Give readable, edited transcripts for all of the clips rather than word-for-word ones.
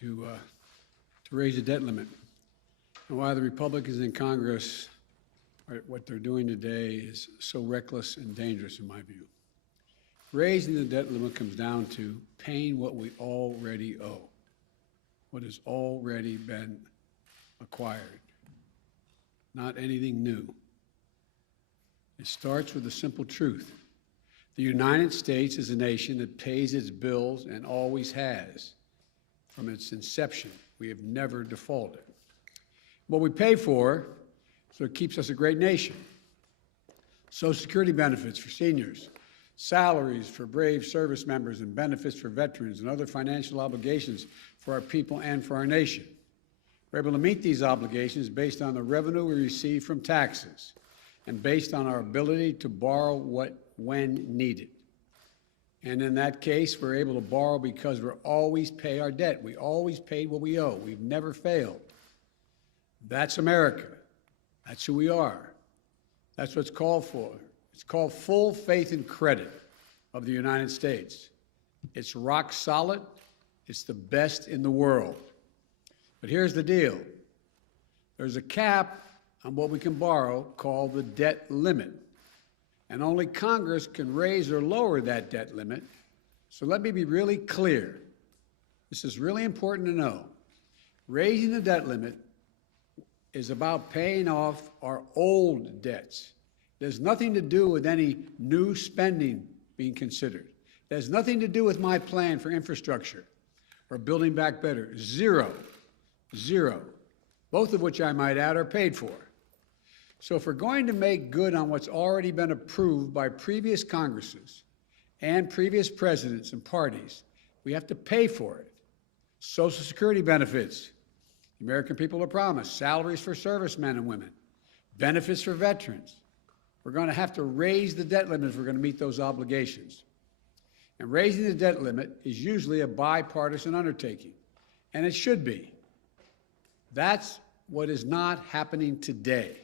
to raise the debt limit. And why the Republicans in Congress what they're doing today is so reckless and dangerous in my view. Raising the debt limit comes down to paying what we already owe, what has already been acquired, not anything new. It starts with a simple truth. The United States is a nation that pays its bills and always has. From its inception, we have never defaulted. What we pay for, so it keeps us a great nation. Social Security benefits for seniors, salaries for brave service members, and benefits for veterans, and other financial obligations for our people and for our nation. We're able to meet these obligations based on the revenue we receive from taxes and based on our ability to borrow when needed. And in that case, we're able to borrow because we always pay our debt. We always paid what we owe. We've never failed. That's America. That's who we are. That's what it's called for. It's called full faith and credit of the United States. It's rock solid. It's the best in the world. But here's the deal. There's a cap on what we can borrow called the debt limit. And only Congress can raise or lower that debt limit. So let me be really clear. This is really important to know. Raising the debt limit is about paying off our old debts. There's nothing to do with any new spending being considered. There's nothing to do with my plan for infrastructure or building back better. Zero. Both of which I might add are paid for. So if we're going to make good on what's already been approved by previous Congresses and previous presidents and parties, we have to pay for it. Social Security benefits, the American people are promised, salaries for servicemen and women, benefits for veterans. We're going to have to raise the debt limit if we're going to meet those obligations. And raising the debt limit is usually a bipartisan undertaking, and it should be. That's what is not happening today.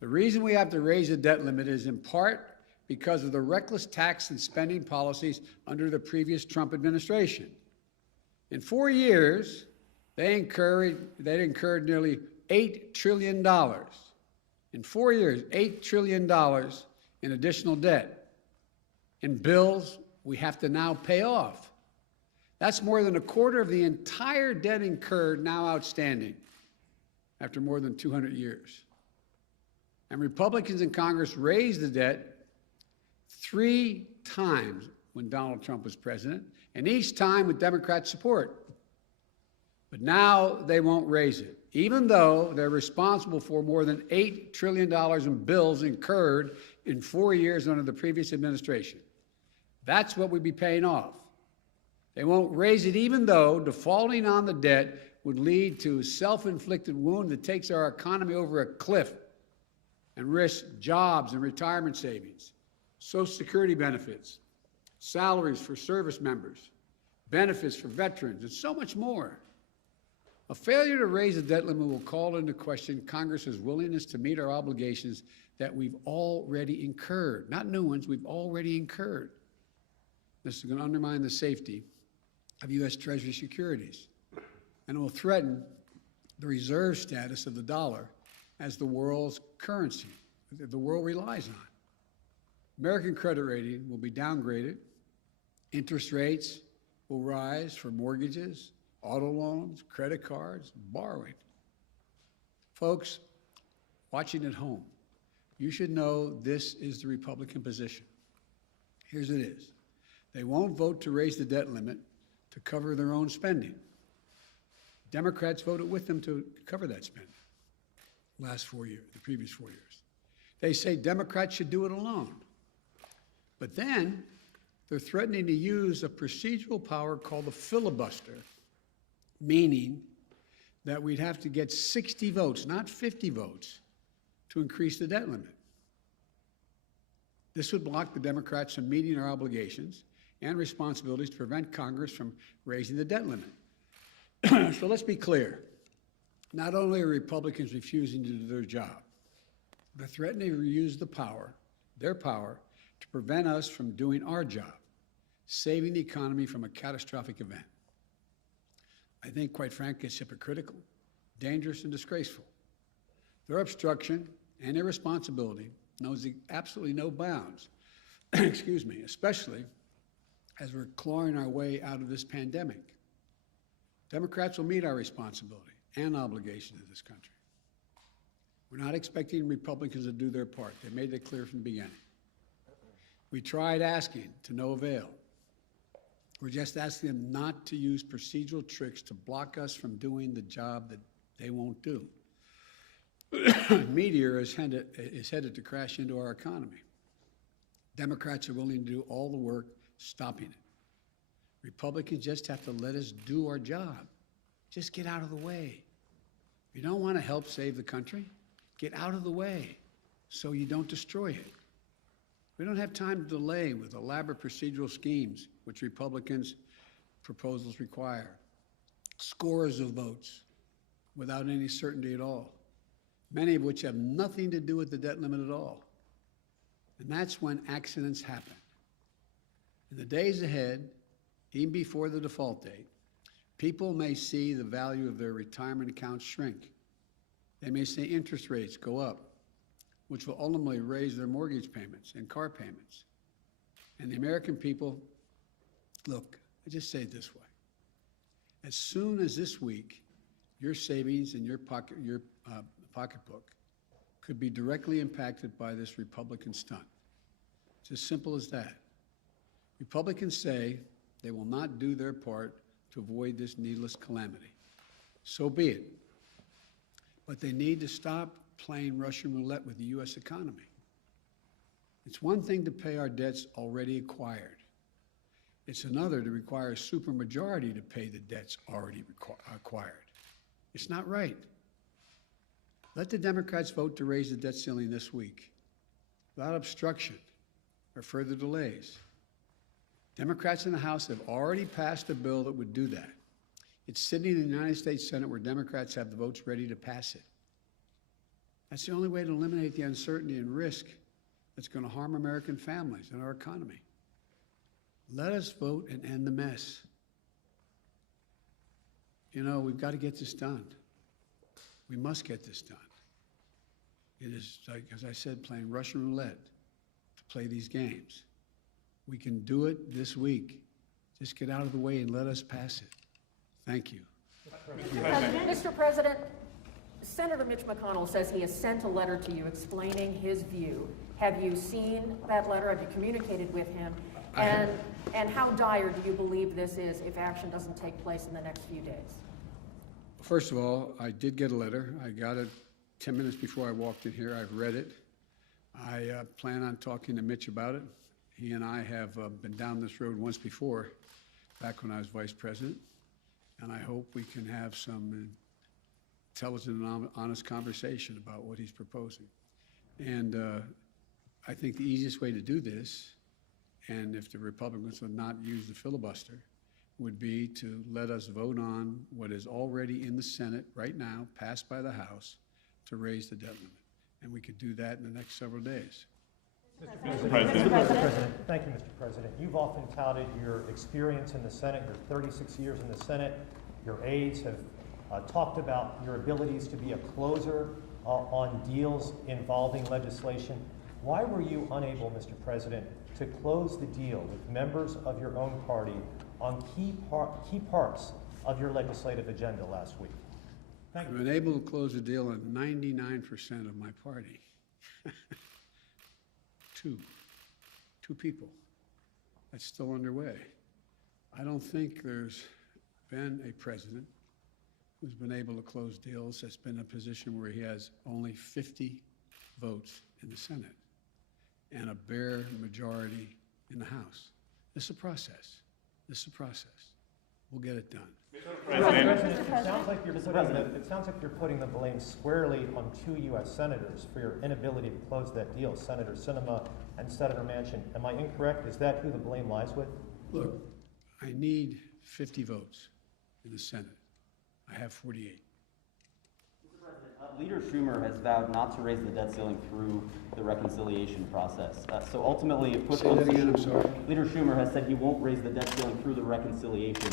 The reason we have to raise the debt limit is in part because of the reckless tax and spending policies under the previous Trump administration. In 4 years, they incurred nearly $8 trillion. In 4 years, $8 trillion in additional debt. In bills we have to now pay off. That's more than a quarter of the entire debt incurred now outstanding after more than 200 years. And Republicans in Congress raised the debt 3 times when Donald Trump was president, and each time with Democrat support. But now they won't raise it, even though they're responsible for more than $8 trillion in bills incurred in 4 years under the previous administration. That's what we'd be paying off. They won't raise it, even though defaulting on the debt would lead to a self-inflicted wound that takes our economy over a cliff and risks jobs and retirement savings, Social Security benefits, salaries for service members, benefits for veterans, and so much more. A failure to raise the debt limit will call into question Congress's willingness to meet our obligations that we've already incurred. Not new ones, we've already incurred. This is going to undermine the safety of U.S. Treasury securities, and it will threaten the reserve status of the dollar as the world's currency that the world relies on. American credit rating will be downgraded. Interest rates will rise for mortgages, auto loans, credit cards, borrowing. Folks, watching at home, you should know this is the Republican position. Here's it is. They won't vote to raise the debt limit to cover their own spending. Democrats voted with them to cover that spending last 4 years, the previous 4 years. They say Democrats should do it alone. But then they're threatening to use a procedural power called the filibuster, meaning that we'd have to get 60 votes, not 50 votes, to increase the debt limit. This would block the Democrats from meeting our obligations and responsibilities to prevent Congress from raising the debt limit. So let's be clear. Not only are Republicans refusing to do their job, they're threatening to use their power, to prevent us from doing our job, saving the economy from a catastrophic event. I I think, quite frankly, it's hypocritical, dangerous, and disgraceful. Their obstruction and irresponsibility knows absolutely no bounds, excuse me, especially as we're clawing our way out of this pandemic. Democrats will meet our responsibility and obligation to this country. We're not expecting Republicans to do their part. They made it clear from the beginning. We tried asking to no avail. We're just asking them not to use procedural tricks to block us from doing the job that they won't do. Meteor is headed to crash into our economy. Democrats are willing to do all the work stopping it. Republicans just have to let us do our job. Just get out of the way. If you don't want to help save the country, get out of the way so you don't destroy it. We don't have time to delay with elaborate procedural schemes, which Republicans' proposals require. Scores of votes without any certainty at all, many of which have nothing to do with the debt limit at all. And that's when accidents happen. In the days ahead, even before the default date, people may see the value of their retirement accounts shrink. They may see interest rates go up, which will ultimately raise their mortgage payments and car payments. And the American people, look, I just say it this way. As soon as this week, your savings in your pocketbook could be directly impacted by this Republican stunt. It's as simple as that. Republicans say they will not do their part to avoid this needless calamity. So be it. But they need to stop playing Russian roulette with the U.S. economy. It's one thing to pay our debts already acquired. It's another to require a supermajority to pay the debts already acquired. It's not right. Let the Democrats vote to raise the debt ceiling this week without obstruction or further delays. Democrats in the House have already passed a bill that would do that. It's sitting in the United States Senate where Democrats have the votes ready to pass it. That's the only way to eliminate the uncertainty and risk that's going to harm American families and our economy. Let us vote and end the mess. You know, we've got to get this done. We must get this done. It is, like, as I said, playing Russian roulette to play these games. We can do it this week. Just get out of the way and let us pass it. Thank you. Mr. President, Senator Mitch McConnell says he has sent a letter to you explaining his view. Have you seen that letter? Have you communicated with him? And how dire do you believe this is if action doesn't take place in the next few days? First of all, I did get a letter. I got it 10 minutes before I walked in here. I've read it. I plan on talking to Mitch about it. He and I have been down this road once before, back when I was vice president, and I hope we can have some intelligent and honest conversation about what he's proposing. And I think the easiest way to do this, and if the Republicans would not use the filibuster, would be to let us vote on what is already in the Senate right now, passed by the House, to raise the debt limit. And we could do that in the next several days. Mr. President. Thank you, Mr. President. You've often touted your experience in the Senate, your 36 years in the Senate. Your aides have talked about your abilities to be a closer on deals involving legislation. Why were you unable, Mr. President, to close the deal with members of your own party on key parts of your legislative agenda last week? Thank you. I've been able to close a deal on 99% of my party. Two people. That's still underway. I don't think there's been a president who's been able to close deals that's been in a position where he has only 50 votes in the Senate and a bare majority in the House. This is a process. This is a process. We'll get it done. It sounds like you're putting the blame squarely on 2 U.S. senators for your inability to close that deal, Senator Sinema and Senator Manchin. Am I incorrect? Is that who the blame lies with? Look, I need 50 votes in the Senate. I have 48. Mr. President, Leader Schumer has vowed not to raise the debt ceiling through the reconciliation process. So ultimately, it puts Say that again, I'm sorry. Leader Schumer has said he won't raise the debt ceiling through the reconciliation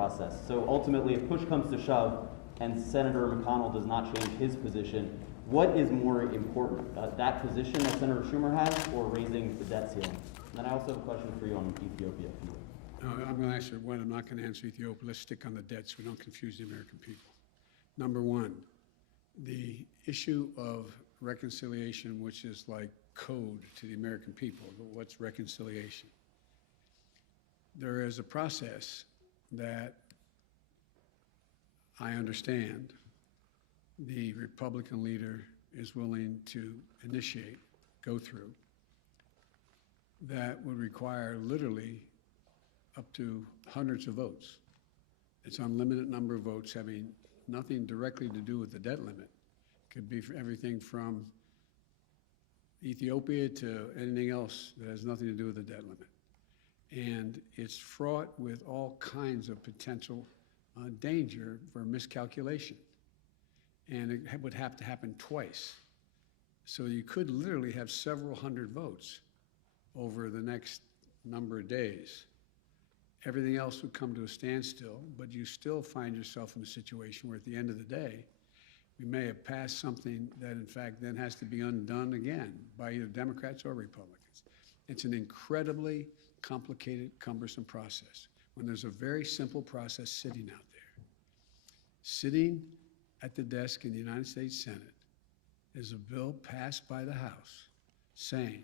process. So ultimately, if push comes to shove and Senator McConnell does not change his position, what is more important, that position that Senator Schumer has or raising the debt ceiling? And then I also have a question for you on Ethiopia. I'm going to answer one. I'm not going to answer Ethiopia. Let's stick on the debt so we don't confuse the American people. Number one, the issue of reconciliation, which is like code to the American people. What's reconciliation? There is a process that I understand the Republican leader is willing to initiate, go through, that would require literally up to hundreds of votes. It's unlimited number of votes having nothing directly to do with the debt limit. Could be everything from Ethiopia to anything else that has nothing to do with the debt limit. And it's fraught with all kinds of potential danger for miscalculation. And it would have to happen twice. So you could literally have several hundred votes over the next number of days. Everything else would come to a standstill, but you still find yourself in a situation where at the end of the day, we may have passed something that in fact then has to be undone again by either Democrats or Republicans. It's an incredibly complicated, cumbersome process when there's a very simple process sitting out there. Sitting at the desk in the United States Senate is a bill passed by the House saying,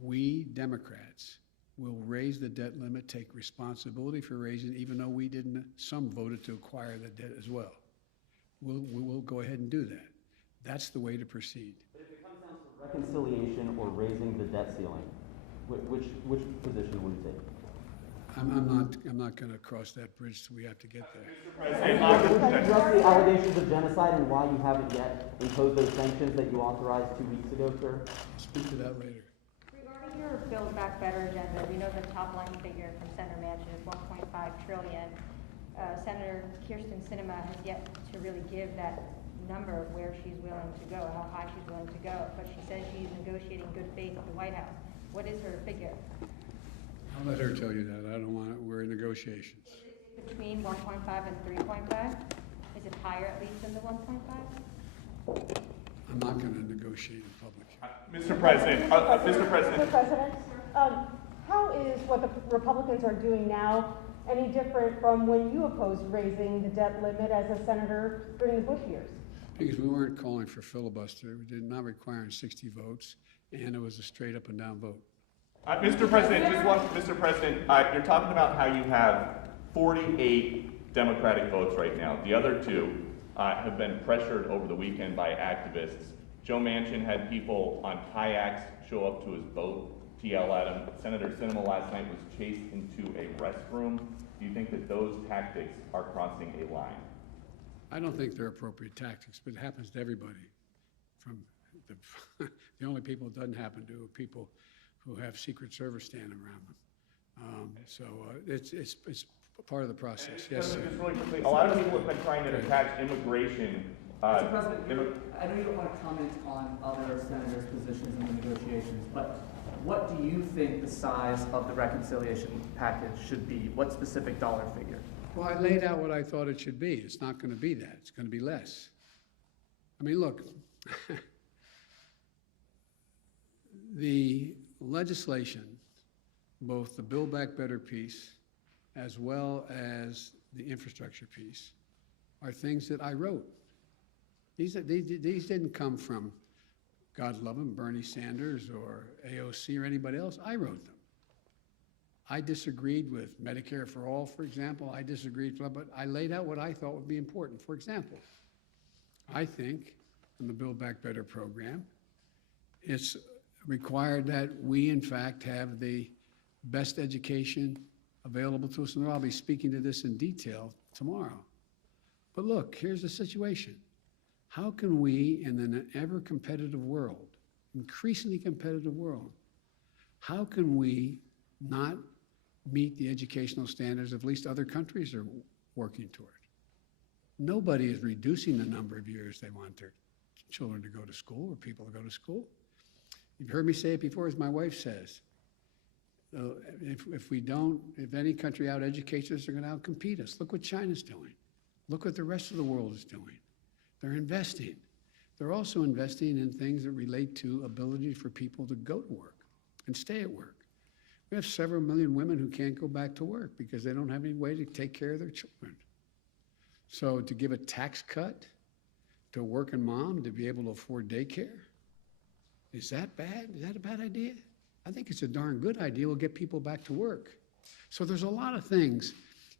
we Democrats will raise the debt limit, take responsibility for raising, even though we didn't, some voted to acquire the debt as well. We'll go ahead and do that. That's the way to proceed. But if it comes down to reconciliation or raising the debt ceiling, which position would you take? I'm not going to cross that bridge till we have to get there. Address the allegations of genocide and why you haven't yet imposed those sanctions that you authorized 2 weeks ago, sir? Speak to that later. Regarding your Build Back Better agenda, we know the top line figure from Senator Manchin is 1.5 trillion. Senator Kirsten Sinema has yet to really give that number of where she's willing to go, how high she's willing to go, but she says she's negotiating good faith with the White House. What is her figure? I'll let her tell you that. I don't want it. We're in negotiations. Is it between 1.5 and 3.5? Is it higher at least than the 1.5? I'm not going to negotiate in public. Mr. President, Mr. President. Mr. President, how is what the Republicans are doing now any different from when you opposed raising the debt limit as a senator during the Bush years? Because we weren't calling for filibuster. We did not requiring 60 votes, and it was a straight up and down vote. Mr. President, Mr. President, you're talking about how you have 48 Democratic votes right now. The other two have been pressured over the weekend by activists. Joe Manchin had people on kayaks show up to his boat to yell at him. Senator Sinema last night was chased into a restroom. Do you think that those tactics are crossing a line? I don't think they're appropriate tactics, but it happens to everybody. From the only people it doesn't happen to are people who have Secret Service standing around them. It's part of the process. Yes, sir. Just really quickly, a lot of people have been trying to attach immigration. Mr. President, I know you don't want to comment on other senators' positions in the negotiations, but what do you think the size of the reconciliation package should be? What specific dollar figure? Well, I laid out what I thought it should be. It's not going to be that. It's going to be less. I mean, look, the legislation, both the Build Back Better piece as well as the infrastructure piece, are things that I wrote. These didn't come from, God love him, Bernie Sanders or AOC or anybody else. I wrote them. I disagreed with Medicare for All, for example. I disagreed, but I laid out what I thought would be important. For example, I think in the Build Back Better program, it's required that we, in fact, have the best education available to us. And I'll be speaking to this in detail tomorrow. But look, here's the situation. How can we, in an ever-competitive world, increasingly competitive world, how can we not meet the educational standards of at least other countries are working toward? Nobody is reducing the number of years they want their children to go to school or people to go to school. You've heard me say it before, as my wife says, If we don't, if any country out-educates us, they're going to out-compete us. Look what China's doing. Look what the rest of the world is doing. They're investing. They're also investing in things that relate to ability for people to go to work and stay at work. We have several million women who can't go back to work because they don't have any way to take care of their children. So to give a tax cut to a working mom to be able to afford daycare, is that bad? Is that a bad idea? I think it's a darn good idea. We'll get people back to work. So there's a lot of things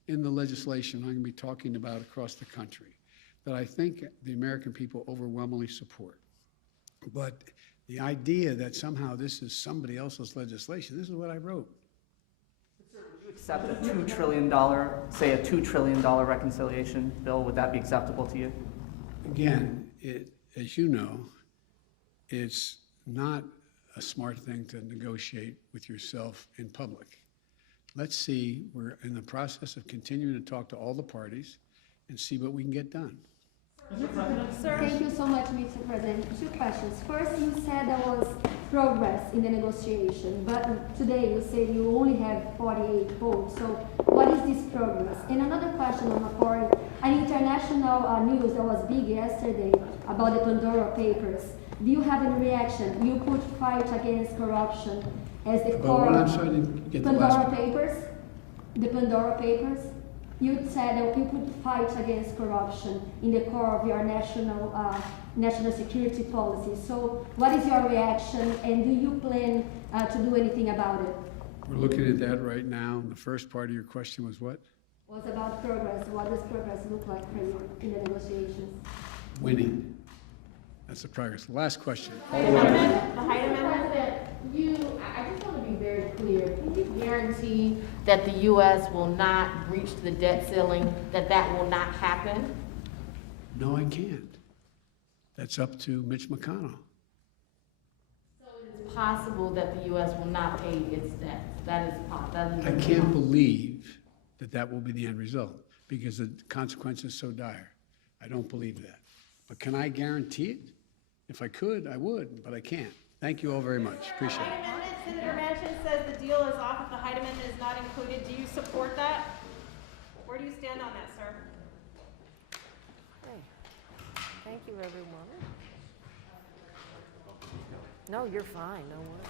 in the legislation I'm going to be talking about across the country that I think the American people overwhelmingly support. But the idea that somehow this is somebody else's legislation, this is what I wrote. Sir, would you accept a $2 trillion, say a $2 trillion reconciliation bill? Would that be acceptable to you? Again, as you know, it's not a smart thing to negotiate with yourself in public. Let's see, we're in the process of continuing to talk to all the parties and see what we can get done. Thank you so much, Mr. President. Two questions. First, you said there was progress in the negotiation, but today you said you only have 48 votes. So what is this progress? And another question on the part, an international news that was big yesterday about the Pandora Papers. Do you have any reaction? You put fight against corruption as the core I'm sorry, I didn't get the last Pandora one. Papers. The Pandora Papers. You said that you put fight against corruption in the core of your national security policy. So, what is your reaction, and do you plan to do anything about it? We're looking at that right now. The first part of your question was what? Was about progress. What does progress look like for you in the negotiations? Winning. That's the progress. Last question. The height amendment. I just want to be very clear. Can you guarantee that the U.S. will not breach the debt ceiling, that will not happen? No, I can't. That's up to Mitch McConnell. So it is possible that the U.S. will not pay its debts. That is possible. I can't believe that will be the end result because the consequence is so dire. I don't believe that. But can I guarantee it? If I could, I would, but I can't. Thank you all very much. Appreciate it. Senator Manchin says the deal is off if the Hyde Amendment is not included. Do you support that? Where do you stand on that, sir? Okay. Thank you, everyone. No, you're fine. No worries.